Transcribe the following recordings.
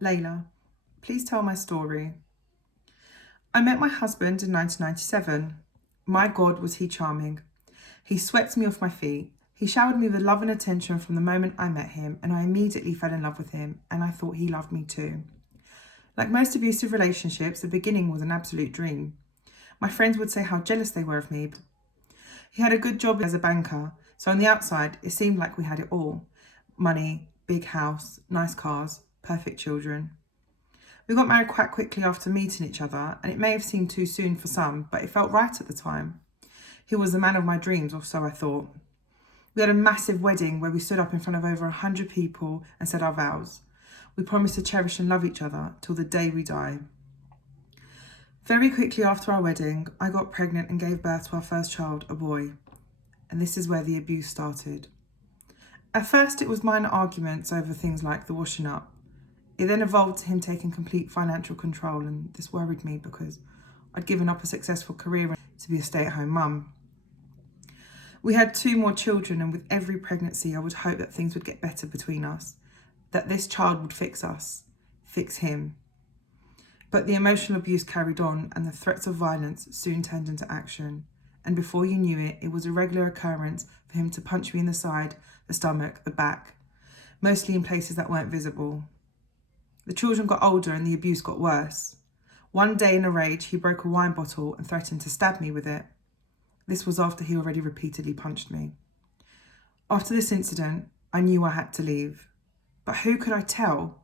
Lejla, please tell my story. I met my husband in 1997. My God, was he charming. He swept me off my feet. He showered me with love and attention from the moment I met him, and I immediately fell in love with him, and I thought he loved me too. Like most abusive relationships, the beginning was an absolute dream. My friends would say how jealous they were of me. He had a good job as a banker, so on the outside, it seemed like we had it all. Money, big house, nice cars, perfect children. We got married quite quickly after meeting each other, and it may have seemed too soon for some, but it felt right at the time. He was the man of my dreams, or so I thought. We had a massive wedding where we stood up in front of over 100 people and said our vows. We promised to cherish and love each other till the day we die. Very quickly after our wedding, I got pregnant and gave birth to our first child, a boy. And this is where the abuse started. At first, it was minor arguments over things like the washing up. It then evolved to him taking complete financial control, and this worried me because I'd given up a successful career to be a stay-at-home mum. We had 2 more children, and with every pregnancy, I would hope that things would get better between us, that this child would fix us, fix him. But the emotional abuse carried on, and the threats of violence soon turned into action. And before you knew it, it was a regular occurrence for him to punch me in the side, the stomach, the back, mostly in places that weren't visible. The children got older and the abuse got worse. One day in a rage, he broke a wine bottle and threatened to stab me with it. This was after he already repeatedly punched me. After this incident, I knew I had to leave. But who could I tell?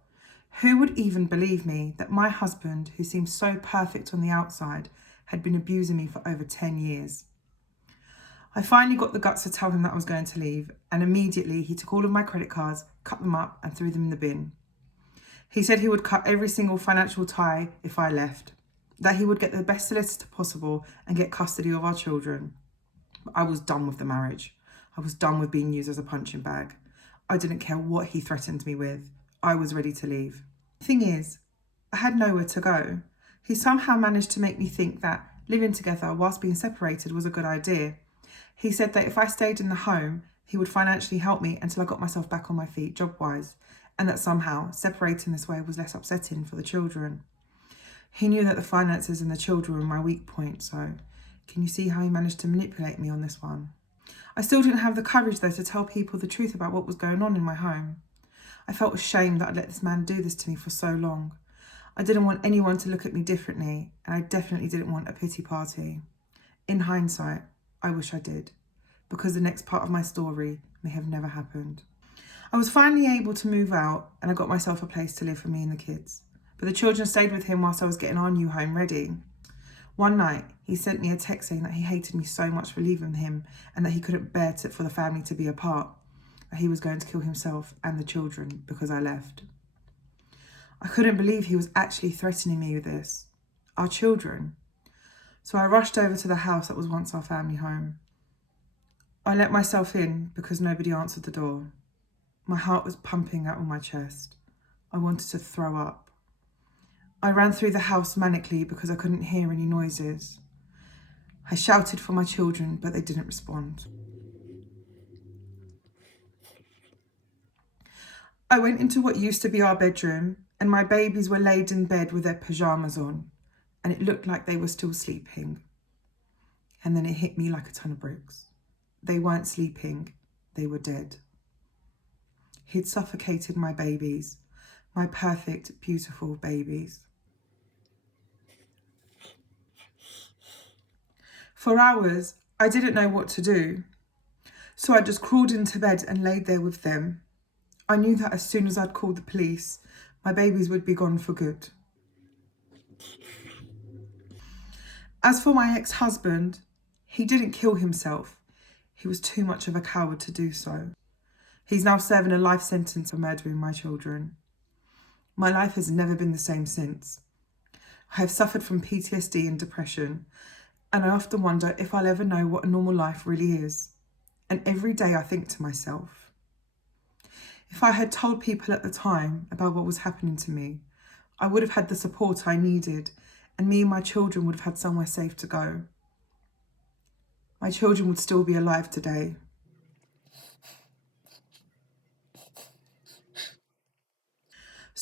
Who would even believe me that my husband, who seemed so perfect on the outside, had been abusing me for over 10 years? I finally got the guts to tell him that I was going to leave, and immediately he took all of my credit cards, cut them up and threw them in the bin. He said he would cut every single financial tie if I left, that he would get the best solicitor possible and get custody of our children. But I was done with the marriage. I was done with being used as a punching bag. I didn't care what he threatened me with. I was ready to leave. The thing is, I had nowhere to go. He somehow managed to make me think that living together whilst being separated was a good idea. He said that if I stayed in the home, he would financially help me until I got myself back on my feet job-wise, and that somehow separating this way was less upsetting for the children. He knew that the finances and the children were my weak point, so can you see how he managed to manipulate me on this one? I still didn't have the courage though to tell people the truth about what was going on in my home. I felt ashamed that I'd let this man do this to me for so long. I didn't want anyone to look at me differently, and I definitely didn't want a pity party. In hindsight, I wish I did, because the next part of my story may have never happened. I was finally able to move out, and I got myself a place to live for me and the kids. But the children stayed with him whilst I was getting our new home ready. One night, he sent me a text saying that he hated me so much for leaving him and that he couldn't bear for the family to be apart, that he was going to kill himself and the children because I left. I couldn't believe he was actually threatening me with this. Our children. So I rushed over to the house that was once our family home. I let myself in because nobody answered the door. My heart was pumping out of my chest. I wanted to throw up. I ran through the house manically because I couldn't hear any noises. I shouted for my children, but they didn't respond. I went into what used to be our bedroom, and my babies were laid in bed with their pajamas on, and it looked like they were still sleeping. And then it hit me like a ton of bricks. They weren't sleeping, they were dead. He'd suffocated my babies, my perfect, beautiful babies. For hours, I didn't know what to do, so I just crawled into bed and laid there with them. I knew that as soon as I'd called the police, my babies would be gone for good. As for my ex-husband, he didn't kill himself. He was too much of a coward to do so. He's now serving a life sentence for murdering my children. My life has never been the same since. I have suffered from PTSD and depression, and I often wonder if I'll ever know what a normal life really is. And every day I think to myself, if I had told people at the time about what was happening to me, I would have had the support I needed, and me and my children would have had somewhere safe to go. My children would still be alive today.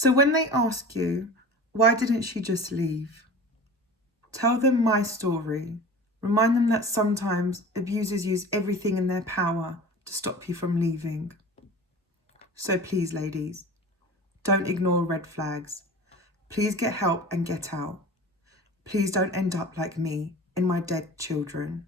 So when they ask you, why didn't she just leave? Tell them my story. Remind them that sometimes abusers use everything in their power to stop you from leaving. So please, ladies, don't ignore red flags. Please get help and get out. Please don't end up like me and my dead children.